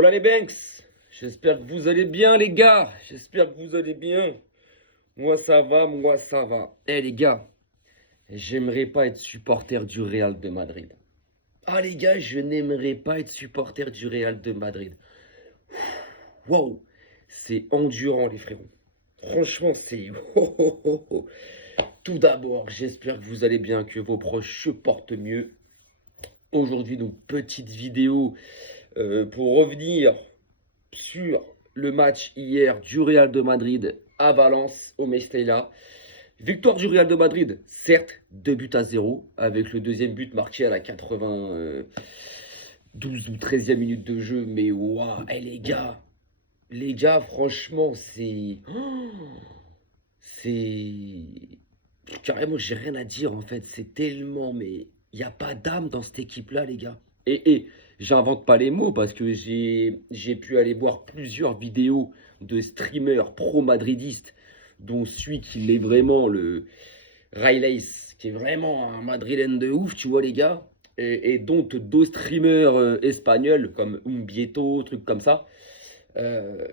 Hola les Banks, j'espère que vous allez bien les gars, j'espère que vous allez bien. Moi ça va, moi ça va. Eh les gars, j'aimerais pas être supporter du Real de Madrid. Ah les gars, je n'aimerais pas être supporter du Real de Madrid. Waouh, c'est endurant les frérots. Franchement, c'est... oh, oh, oh, oh. Tout d'abord, j'espère que vous allez bien, que vos proches se portent mieux. Aujourd'hui, donc, petite vidéo pour revenir sur le match hier du Real de Madrid à Valence, au Mestalla. Victoire du Real de Madrid, certes, 2 buts à 0, avec le deuxième but marqué à la 92 ou 13e minute de jeu. Mais waouh, les gars, franchement, c'est... Carrément, j'ai rien à dire en fait. C'est tellement... Mais il n'y a pas d'âme dans cette équipe-là, les gars. Et j'invente pas les mots parce que j'ai pu aller voir plusieurs vidéos de streamers pro-madridistes, dont celui qui est vraiment le Riley, qui est vraiment un madrilène de ouf, tu vois, les gars. Et dont d'autres streamers espagnols comme Umbieto, trucs comme ça. Euh,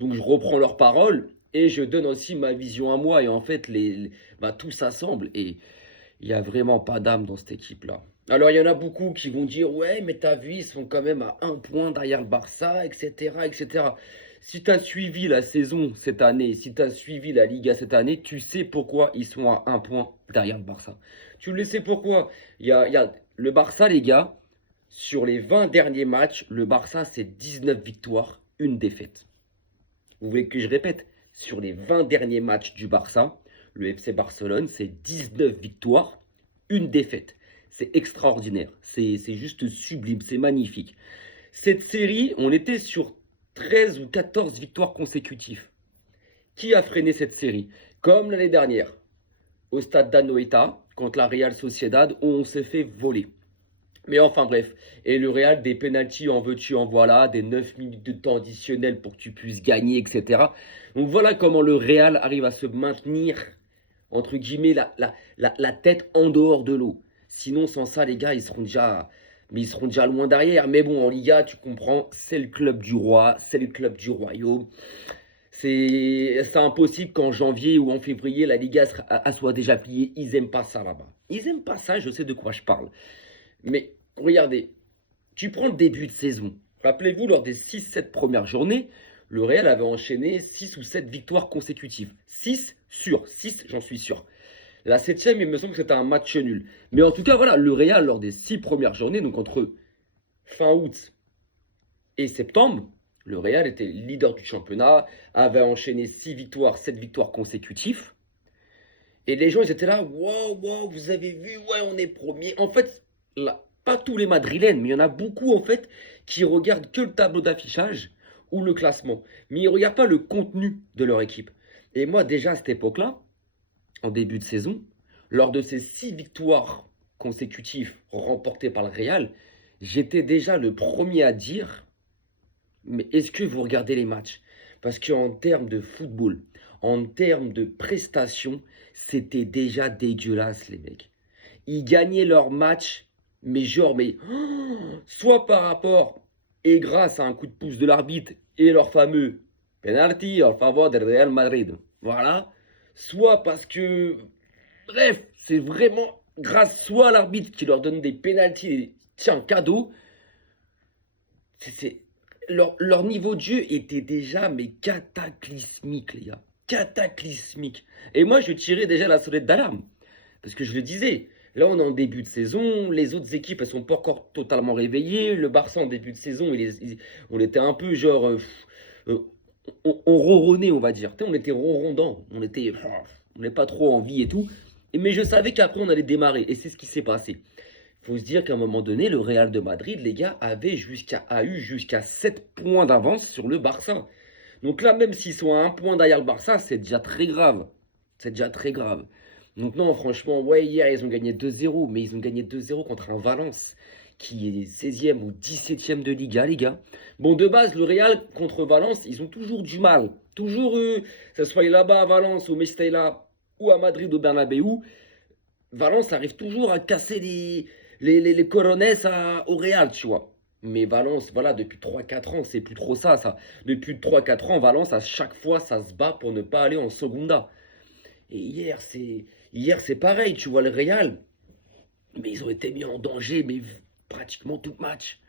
donc je reprends leurs paroles et je donne aussi ma vision à moi. Et en fait, bah, tout s'assemble et il n'y a vraiment pas d'âme dans cette équipe-là. Alors il y en a beaucoup qui vont dire ouais, mais t'as vu, ils sont quand même à 1 point derrière le Barça, etc. etc. Si tu as suivi la saison cette année, si tu as suivi la Liga cette année, tu sais pourquoi ils sont à 1 point derrière le Barça. Tu le sais pourquoi. Il y a le Barça, les gars, sur les 20 derniers matchs, le Barça, c'est 19 victoires, une défaite. Vous voulez que je répète? Sur les 20 derniers matchs du Barça, le FC Barcelone, c'est 19 victoires, une défaite. C'est extraordinaire. C'est juste sublime. C'est magnifique. Cette série, on était sur 13 ou 14 victoires consécutives. Qui a freiné cette série? Comme l'année dernière, au stade d'Anoeta, contre la Real Sociedad, où on s'est fait voler. Mais enfin bref, et le Real, des pénaltys en veux-tu en voilà, des 9 minutes de temps additionnel pour que tu puisses gagner, etc. Donc voilà comment le Real arrive à se maintenir, entre guillemets, la tête en dehors de l'eau. Sinon, sans ça, les gars, ils seront déjà loin derrière. Mais bon, en Liga, tu comprends, c'est le club du roi, c'est le club du royaume. C'est impossible qu'en janvier ou en février, la Liga soit déjà pliée. Ils aiment pas ça là-bas. Ils aiment pas ça, je sais de quoi je parle. Mais regardez, tu prends le début de saison. Rappelez-vous, lors des 6-7 premières journées, le Real avait enchaîné 6 ou 7 victoires consécutives. 6 sur 6, j'en suis sûr. La septième, il me semble que c'était un match nul. Mais en tout cas, voilà, le Real, lors des 6 premières journées, donc entre fin août et septembre, le Real était leader du championnat, avait enchaîné 6 victoires, 7 victoires consécutives. Et les gens, ils étaient là, wow, wow, vous avez vu, ouais, on est premier. En fait, là, pas tous les Madrilènes, mais il y en a beaucoup, en fait, qui regardent que le tableau d'affichage ou le classement. Mais ils ne regardent pas le contenu de leur équipe. Et moi, déjà, à cette époque-là, en début de saison, lors de ces 6 victoires consécutives remportées par le Real, j'étais déjà le premier à dire, mais est-ce que vous regardez les matchs? Parce qu'en termes de football, en termes de prestations, c'était déjà dégueulasse, les mecs. Ils gagnaient leur match, mais genre, soit par rapport et grâce à un coup de pouce de l'arbitre et leur fameux penalty en faveur du Real Madrid. Voilà. Soit parce que, bref, c'est vraiment grâce soit à l'arbitre qui leur donne des pénaltys, tiens, cadeau. C'est, leur niveau de jeu était déjà mais cataclysmique, les gars. Cataclysmique. Et moi, je tirais déjà la sonnette d'alarme. Parce que je le disais, là, on est en début de saison. Les autres équipes, elles sont pas encore totalement réveillées. Le Barça, en début de saison, on était un peu genre... euh, on ronronnait, on va dire. Tu sais, on était ronrondant. On n'est pas trop en vie et tout. Mais je savais qu'après, on allait démarrer. Et c'est ce qui s'est passé. Il faut se dire qu'à un moment donné, le Real de Madrid, les gars, a eu jusqu'à 7 points d'avance sur le Barça. Donc là, même s'ils sont à 1 point derrière le Barça, c'est déjà très grave. C'est déjà très grave. Donc non, franchement, ouais, hier, ils ont gagné 2-0, mais ils ont gagné 2-0 contre un Valence qui est 16e ou 17e de Liga, les gars. Bon, de base, le Real contre Valence, ils ont toujours du mal. Toujours, que ce soit là-bas à Valence, au Mestalla, ou à Madrid, au Bernabeu, Valence arrive toujours à casser les coronesses au Real, tu vois. Mais Valence, voilà, depuis 3 4 ans, c'est plus trop ça, ça. Depuis 3 4 ans, Valence, à chaque fois, ça se bat pour ne pas aller en Segunda. Et hier, c'est pareil, tu vois le Real, mais ils ont été mis en danger, mais pratiquement tout match.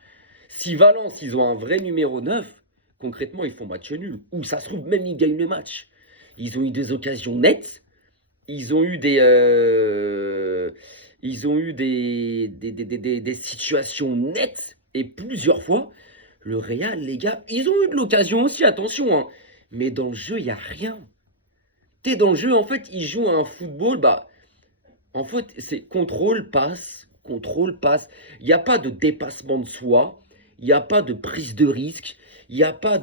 Si Valence, ils ont un vrai numéro 9, concrètement, ils font match nul. Ou ça se trouve, même ils gagnent le match. Ils ont eu des occasions nettes. Ils ont eu des situations nettes. Et plusieurs fois, le Real, les gars, ils ont eu de l'occasion aussi, attention, hein. Mais dans le jeu, il n'y a rien. T'es dans le jeu, en fait, ils jouent à un football, bah, en fait, c'est contrôle, passe, contrôle, passe. Il n'y a pas de dépassement de soi, il n'y a pas de prise de risque, il n'y a pas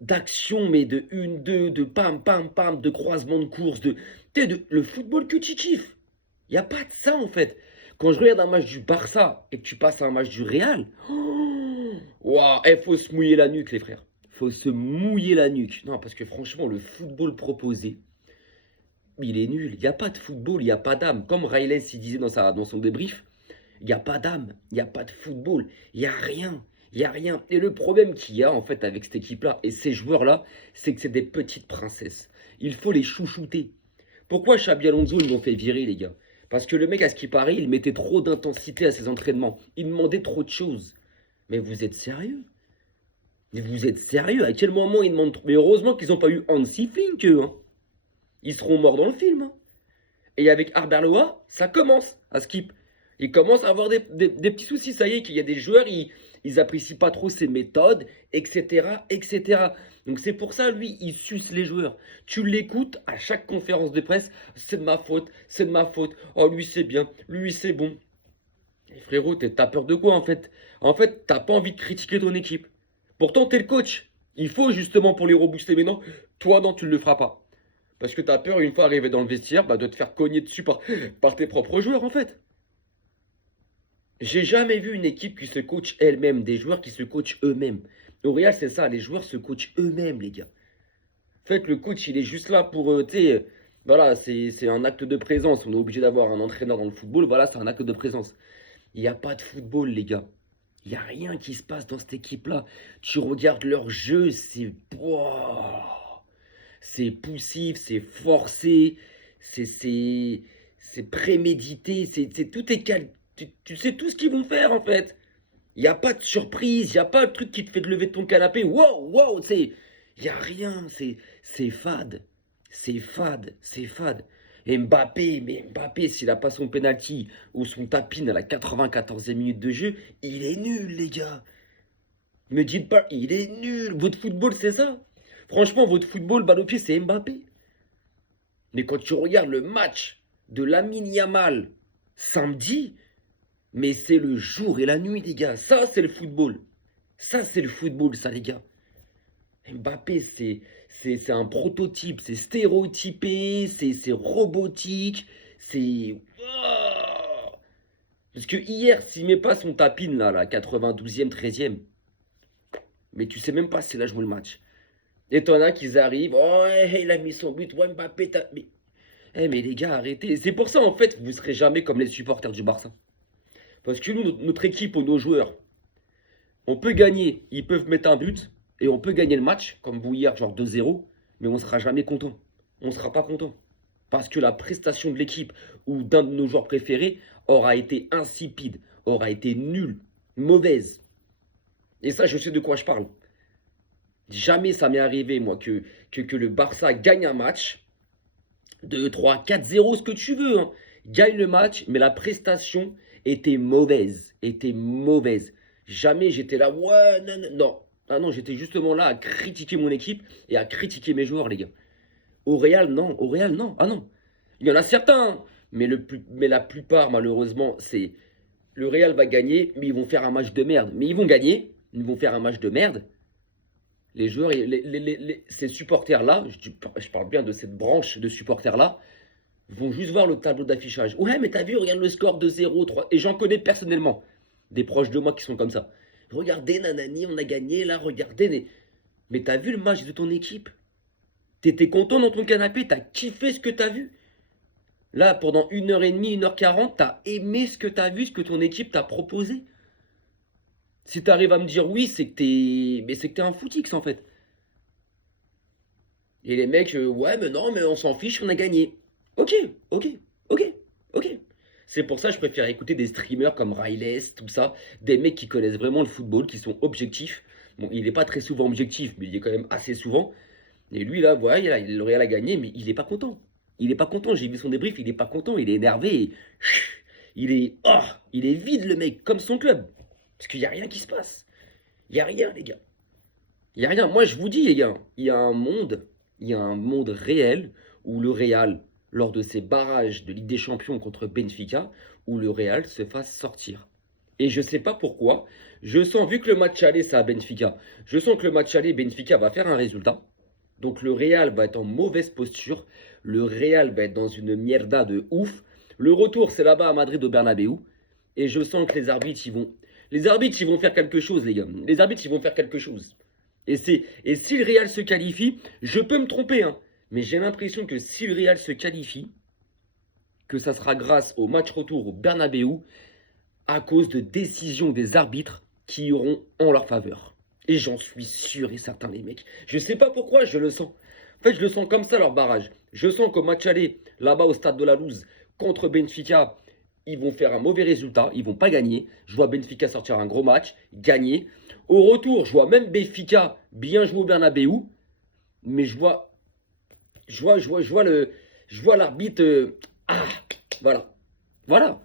d'action, mais de une, deux, de pam, pam, pam, de croisement de course, le football que tu kiffes. Il n'y a pas de ça, en fait. Quand je regarde un match du Barça et que tu passes à un match du Real, waouh, il faut se mouiller la nuque, les frères. Faut se mouiller la nuque. Non, parce que franchement, le football proposé, il est nul. Il n'y a pas de football, il n'y a pas d'âme. Comme Rayles il disait dans son débrief, il n'y a pas d'âme, il n'y a pas de football, il n'y a rien. Il n'y a rien. Et le problème qu'il y a en fait avec cette équipe-là et ces joueurs-là, c'est que c'est des petites princesses. Il faut les chouchouter. Pourquoi Xabi Alonso, ils l'ont fait virer, les gars? Parce que le mec, à ce qui paraît, il mettait trop d'intensité à ses entraînements. Il demandait trop de choses. Mais vous êtes sérieux? Mais vous êtes sérieux? À quel moment ils demandent trop? Mais heureusement qu'ils n'ont pas eu Hansi Flick, eux, hein. Ils seront morts dans le film, hein. Et avec Arbeloa, ça commence à skip. Il commence à avoir des petits soucis. Ça y est, qu'il y a des joueurs, ils apprécient pas trop ses méthodes, etc., etc. Donc c'est pour ça, lui, il suce les joueurs. Tu l'écoutes à chaque conférence de presse. C'est de ma faute, c'est de ma faute. Oh, lui, c'est bien, lui, c'est bon. Et frérot, t'as peur de quoi, en fait? En fait, t'as pas envie de critiquer ton équipe. Pourtant, t'es le coach. Il faut justement pour les rebooster. Mais non, toi, non, tu ne le feras pas. Parce que tu as peur, une fois arrivé dans le vestiaire, bah, de te faire cogner dessus par tes propres joueurs, en fait. J'ai jamais vu une équipe qui se coach elle-même, des joueurs qui se coachent eux-mêmes. Au Real, c'est ça, les joueurs se coachent eux-mêmes, les gars. En fait, le coach, il est juste là pour, tu sais, voilà, c'est un acte de présence. On est obligé d'avoir un entraîneur dans le football, voilà, c'est un acte de présence. Il n'y a pas de football, les gars. Il n'y a rien qui se passe dans cette équipe-là. Tu regardes leur jeu, c'est... Wouah, c'est poussif, c'est forcé, c'est c'est c'est prémédité, tout est calme. Tu sais tout ce qu'ils vont faire en fait. Il n'y a pas de surprise, il n'y a pas le truc qui te fait te lever de ton canapé. Wow, wow, il n'y a rien, c'est fade. C'est fade, c'est fade. Et Mbappé, mais Mbappé, s'il n'a pas son penalty ou son tapin à la 94e minute de jeu, il est nul, les gars. Me dites pas, il est nul. Votre football, c'est ça. Franchement, votre football, balle au pied, c'est Mbappé. Mais quand tu regardes le match de Lamine Yamal samedi, mais c'est le jour et la nuit, les gars. Ça, c'est le football. Ça, c'est le football, ça, les gars. Mbappé, c'est un prototype. C'est stéréotypé, c'est robotique. C'est... Wouah. Parce que hier, s'il met pas son tapine, là, la 92e, 13e, mais tu sais même pas s'il a joué le match. Et t'en as qui arrivent, oh, hey, il a mis son but, ouais, Mbappé, mais les gars, arrêtez. C'est pour ça, en fait, vous serez jamais comme les supporters du Barça. Parce que nous, notre équipe ou nos joueurs, on peut gagner, ils peuvent mettre un but, et on peut gagner le match, comme vous hier, genre 2-0, mais on sera jamais content. On sera pas content. Parce que la prestation de l'équipe ou d'un de nos joueurs préférés aura été insipide, aura été nulle, mauvaise. Et ça, je sais de quoi je parle. Jamais ça m'est arrivé, moi, que le Barça gagne un match, 2, 3, 4-0, ce que tu veux, hein. Gagne le match, mais la prestation était mauvaise. Était mauvaise. Jamais j'étais là, ouais, non, non, non. Ah non, j'étais justement là à critiquer mon équipe et à critiquer mes joueurs, les gars. Au Real, non. Au Real, non. Ah non. Il y en a certains, hein. Mais la plupart, malheureusement, c'est... Le Real va gagner, mais ils vont faire un match de merde. Mais ils vont gagner, ils vont faire un match de merde. Les joueurs, ces supporters-là, je parle bien de cette branche de supporters-là, vont juste voir le tableau d'affichage. Ouais, mais t'as vu, regarde le score de 0-3. Et j'en connais personnellement des proches de moi qui sont comme ça. Regardez, nanani, on a gagné, là, regardez. Mais t'as vu le match de ton équipe? T'étais content dans ton canapé, t'as kiffé ce que t'as vu? Là, pendant 1h30, 1h40, t'as aimé ce que t'as vu, ce que ton équipe t'a proposé? Si tu arrives à me dire oui, c'est que t'es un footix en fait. Et les mecs, ouais, mais non, mais on s'en fiche, on a gagné. Ok, ok, ok, ok. C'est pour ça que je préfère écouter des streamers comme Riles, tout ça, des mecs qui connaissent vraiment le football, qui sont objectifs. Bon, il n'est pas très souvent objectif, mais il est quand même assez souvent. Et lui, là, voilà, le Real a gagné, mais il n'est pas content. Il n'est pas content, j'ai vu son débrief, il n'est pas content, il est énervé. Il est vide, le mec, comme son club. Parce qu'il n'y a rien qui se passe. Il n'y a rien, les gars. Il n'y a rien. Moi, je vous dis, les gars, il y a un monde réel où le Real, lors de ses barrages de Ligue des Champions contre Benfica, où le Real se fasse sortir. Et je ne sais pas pourquoi, je sens, vu que le match aller, c'est à Benfica, je sens que le match aller, Benfica va faire un résultat. Donc le Real va être en mauvaise posture. Le Real va être dans une mierda de ouf. Le retour, c'est là-bas à Madrid au Bernabeu. Et je sens que les arbitres, ils vont faire quelque chose, les gars. Les arbitres, ils vont faire quelque chose. Et si le Real se qualifie, je peux me tromper, hein, mais j'ai l'impression que si le Real se qualifie, que ça sera grâce au match retour au Bernabeu, à cause de décisions des arbitres qui iront en leur faveur. Et j'en suis sûr et certain, les mecs. Je sais pas pourquoi, je le sens. En fait, je le sens comme ça, leur barrage. Je sens qu'au match aller, là-bas au stade de la Luz, contre Benfica, ils vont faire un mauvais résultat, ils vont pas gagner. Je vois Benfica sortir un gros match, gagner. Au retour, je vois même Benfica bien jouer au Bernabeu, mais je vois l'arbitre. Voilà, voilà.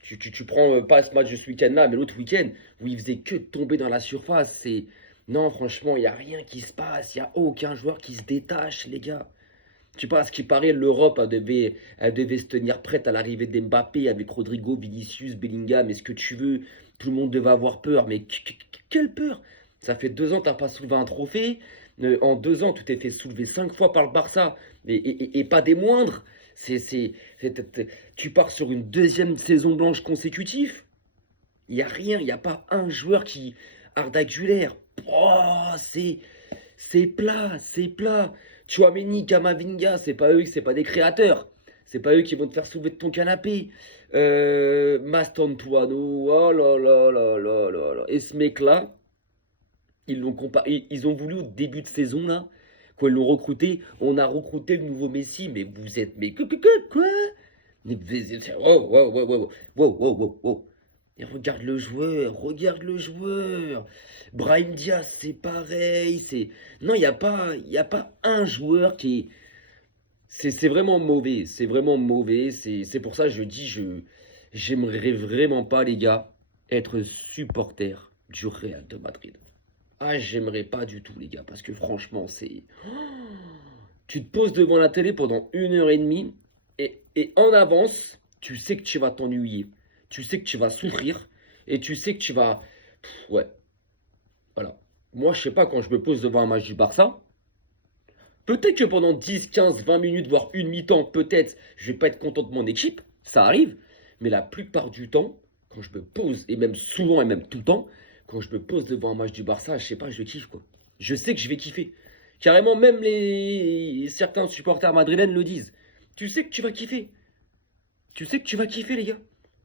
Tu prends pas ce match de ce week-end-là, mais l'autre week-end où il faisait que tomber dans la surface. Non, franchement, il y a rien qui se passe, il y a aucun joueur qui se détache, les gars. Tu sais pas, à ce qui paraît, l'Europe elle devait se tenir prête à l'arrivée d'Mbappé avec Rodrigo, Vinicius, Bellingham et ce que tu veux. Tout le monde devait avoir peur, mais quelle peur! Ça fait 2 ans que tu n'as pas soulevé un trophée. En 2 ans, tu t'es fait soulever 5 fois par le Barça, et pas des moindres. Tu pars sur une deuxième saison blanche consécutive. Il n'y a rien, il n'y a pas un joueur qui. Arda Güler. Oh, c'est plat, c'est plat. Tchouaméni, Kamavinga, c'est pas des créateurs. C'est pas eux qui vont te faire soulever de ton canapé. Mastantuano, oh là là là là là là. Et ce mec-là, ils ont voulu au début de saison là, quand ils l'ont recruté, on a recruté le nouveau Messi. Mais vous êtes, mais quoi? Mais oh, wow, wow, wow, wow, wow, wow, wow. Et regarde le joueur, regarde le joueur. Brahim Diaz, c'est pareil. Non, il y a pas un joueur qui est. C'est vraiment mauvais. C'est vraiment mauvais. C'est pour ça que je dis, j'aimerais vraiment pas, les gars, être supporter du Real de Madrid. Ah, j'aimerais pas du tout, les gars, parce que franchement, c'est. Tu te poses devant la télé pendant 1 heure et demie et en avance, tu sais que tu vas t'ennuyer. Tu sais que tu vas souffrir et tu sais que tu vas. Ouais, voilà. Moi, je sais pas, quand je me pose devant un match du Barça, peut-être que pendant 10, 15, 20 minutes, voire une mi-temps, peut-être, je vais pas être content de mon équipe. Ça arrive. Mais la plupart du temps, quand je me pose, et même souvent et même tout le temps, quand je me pose devant un match du Barça, je sais pas, je kiffe quoi. Je sais que je vais kiffer. Carrément, même certains supporters madrilènes le disent. Tu sais que tu vas kiffer. Tu sais que tu vas kiffer, les gars.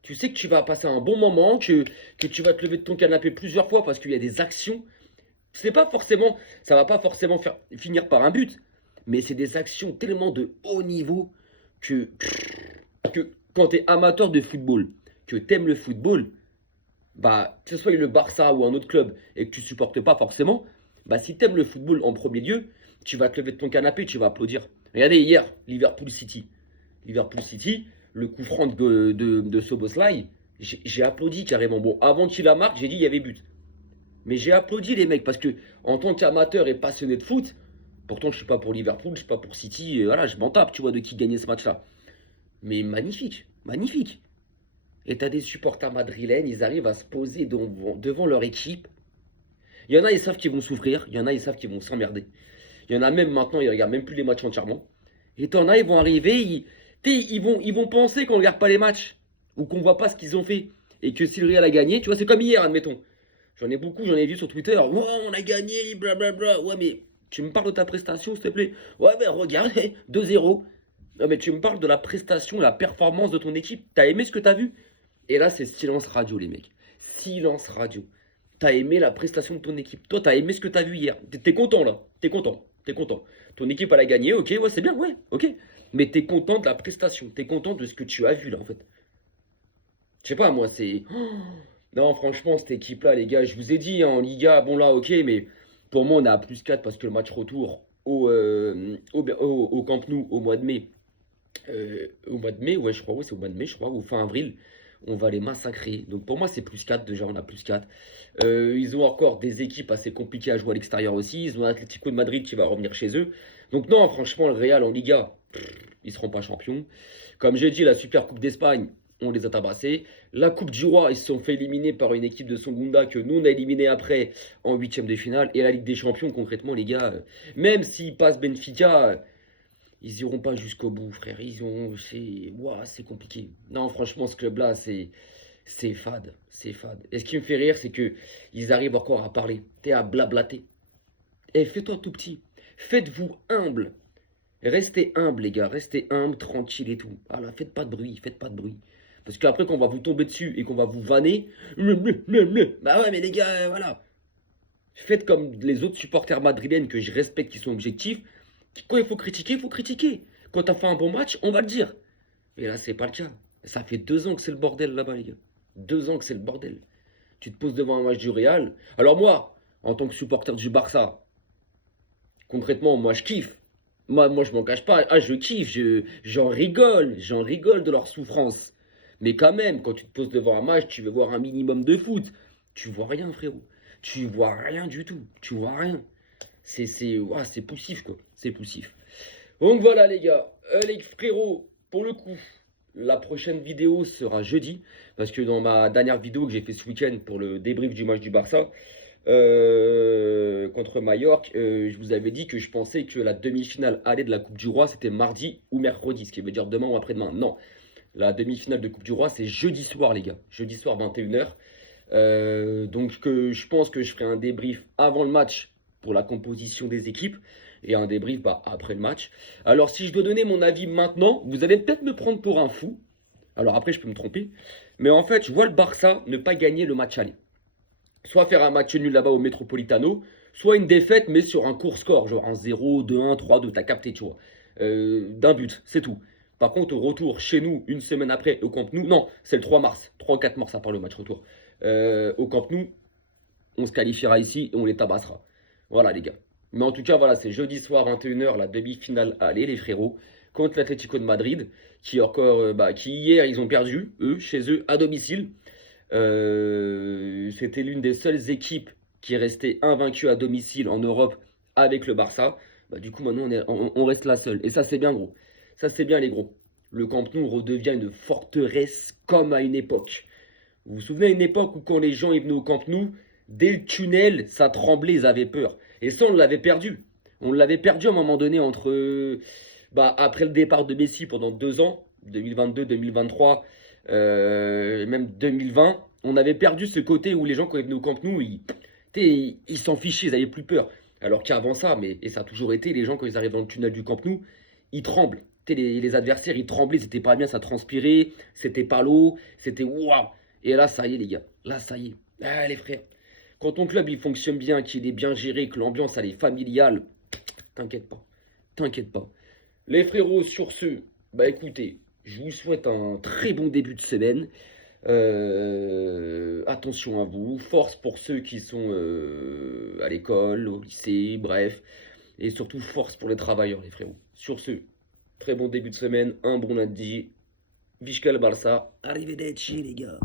Tu sais que tu vas passer un bon moment, que tu vas te lever de ton canapé plusieurs fois parce qu'il y a des actions. C'est pas forcément, ça va pas forcément finir par un but, mais c'est des actions tellement de haut niveau que, que quand tu es amateur de football, que tu aimes le football, bah, que ce soit le Barça ou un autre club et que tu supportes pas forcément, bah, si tu aimes le football en premier lieu, tu vas te lever de ton canapé, tu vas applaudir. Regardez hier, Liverpool City. Liverpool City, le coup franc de Szoboszlai, j'ai applaudi carrément. Bon, avant qu'il la marque, j'ai dit il y avait but. Mais j'ai applaudi les mecs parce que en tant qu'amateur et passionné de foot, pourtant je suis pas pour Liverpool, je suis pas pour City, et voilà, je m'en tape, tu vois, de qui gagnait ce match-là. Mais magnifique, magnifique. Et t'as des supporters madrilènes, ils arrivent à se poser devant leur équipe. Il y en a, ils savent qu'ils vont souffrir, il y en a, ils savent qu'ils vont s'emmerder. Il y en a même maintenant, ils regardent même plus les matchs entièrement. Et t'en as, ils vont arriver, ils vont penser qu'on ne regarde pas les matchs ou qu'on voit pas ce qu'ils ont fait. Et que si le Real a gagné, tu vois, c'est comme hier, admettons. J'en ai vu sur Twitter. Ouais, on a gagné, blablabla. Ouais, mais tu me parles de ta prestation, s'il te plaît. Ouais, mais regarde, 2-0. Non, mais tu me parles de la prestation, la performance de ton équipe. T'as aimé ce que t'as vu? Et là, c'est silence radio, les mecs. Silence radio. tu as aimé la prestation de ton équipe. Toi, tu as aimé ce que tu as vu hier. Tu es content là. Tu es content. Tu es content. Ton équipe, elle a gagné. Ok, ouais, c'est bien. Ouais, ok. Mais tu es content de la prestation. Tu es content de ce que tu as vu là, en fait. Je sais pas, moi, c'est. Non, franchement, cette équipe-là, les gars, je vous ai dit, hein, en Liga, bon là, ok, mais pour moi, on est à plus 4 parce que le match retour au Camp Nou au mois de mai, ouais, je crois, ouais, c'est au mois de mai, je crois, ou fin avril, on va les massacrer. Donc pour moi, c'est plus 4 déjà, on a plus 4. Ils ont encore des équipes assez compliquées à jouer à l'extérieur aussi. Ils ont Atlético de Madrid qui va revenir chez eux. Donc non, franchement, le Real en Liga, ils seront pas champions. Comme j'ai dit, la Super Coupe d'Espagne, on les a tabassés. La Coupe du Roi, ils se sont fait éliminer par une équipe de Songunda que nous, on a éliminé après en huitième de finale. Et la Ligue des Champions, concrètement, les gars, même s'ils passent Benfica, ils iront pas jusqu'au bout, frère. Ouah, c'est compliqué. Non, franchement, ce club-là, c'est fade. C'est fade. Et ce qui me fait rire, c'est que ils arrivent encore à parler. T'es à blablater. Eh, fais-toi tout petit. Faites-vous humble. Restez humble, les gars. Restez humble, tranquille et tout. Ah là, faites pas de bruit. Faites pas de bruit. Parce qu'après, quand on va vous tomber dessus et qu'on va vous vanner. Bah ouais, mais les gars, voilà. Faites comme les autres supporters madrilènes que je respecte, qui sont objectifs. Quand il faut critiquer, il faut critiquer. Quand t'as fait un bon match, on va le dire. Mais là, c'est pas le cas. Ça fait 2 ans que c'est le bordel là-bas, les gars. 2 ans que c'est le bordel. Tu te poses devant un match du Real. Alors moi, en tant que supporter du Barça, concrètement, moi, je kiffe. Moi, je m'en cache pas. Ah, je kiffe. J'en rigole. J'en rigole de leur souffrance. Mais quand même, quand tu te poses devant un match, tu veux voir un minimum de foot. Tu vois rien, frérot. Tu vois rien du tout. Tu vois rien. Ouah, c'est poussif, quoi. C'est poussif. Donc voilà, les gars. Les frérots, pour le coup, la prochaine vidéo sera jeudi. Parce que dans ma dernière vidéo que j'ai fait ce week-end pour le débrief du match du Barça contre Mallorca, je vous avais dit que je pensais que la demi-finale aller de la Coupe du Roi, c'était mardi ou mercredi, ce qui veut dire demain ou après-demain. Non, la demi-finale de Coupe du Roi, c'est jeudi soir, les gars. Jeudi soir, 21 h. Donc je pense que je ferai un débrief avant le match pour la composition des équipes et un débrief après le match. Alors si je dois donner mon avis maintenant, vous allez peut-être me prendre pour un fou. Alors après je peux me tromper. Mais en fait je vois le Barça ne pas gagner le match aller. Soit faire un match nul là-bas au Metropolitano, soit une défaite mais sur un court score, genre un 0, 2-1, 3-2, t'as capté tu vois. D'un but, c'est tout. Par contre au retour chez nous, une semaine après au Camp Nou, non c'est le 3 mars, 3 ou 4 mars à part le match retour. Au Camp Nou, on se qualifiera ici et on les tabassera. Voilà les gars. Mais en tout cas, voilà, c'est jeudi soir 21 h la demi-finale aller, les frérots, contre l'Atlético de Madrid, qui qui hier ils ont perdu, eux, chez eux, à domicile. C'était l'une des seules équipes qui est restée invaincue à domicile en Europe avec le Barça. Du coup, maintenant, on reste la seule. Et ça, c'est bien gros. Ça, c'est bien les gros. Le Camp Nou redevient une forteresse comme à une époque. Vous vous souvenez à une époque où quand les gens ils venaient au Camp Nou, dès le tunnel, ça tremblait, ils avaient peur. Et ça, on l'avait perdu. On l'avait perdu à un moment donné après le départ de Messi pendant 2 ans, 2022, 2023, même 2020. On avait perdu ce côté où les gens, quand ils venaient au Camp Nou, ils s'en fichaient, ils avaient plus peur. Alors qu'avant ça, et ça a toujours été, les gens, quand ils arrivent dans le tunnel du Camp Nou, ils tremblent. Les adversaires, ils tremblaient, c'était pas bien, ça transpirait, c'était pas l'eau, c'était waouh. Et là, ça y est, les gars. Là, ça y est. Ah, les frères. Quand ton club, il fonctionne bien, qu'il est bien géré, que l'ambiance, elle est familiale, t'inquiète pas. T'inquiète pas. Les frérots, sur ce, écoutez, je vous souhaite un très bon début de semaine. Attention à vous. Force pour ceux qui sont à l'école, au lycée, bref. Et surtout, force pour les travailleurs, les frérots. Sur ce, très bon début de semaine, un bon lundi. Visca le Barça. Arrivederci, les gars.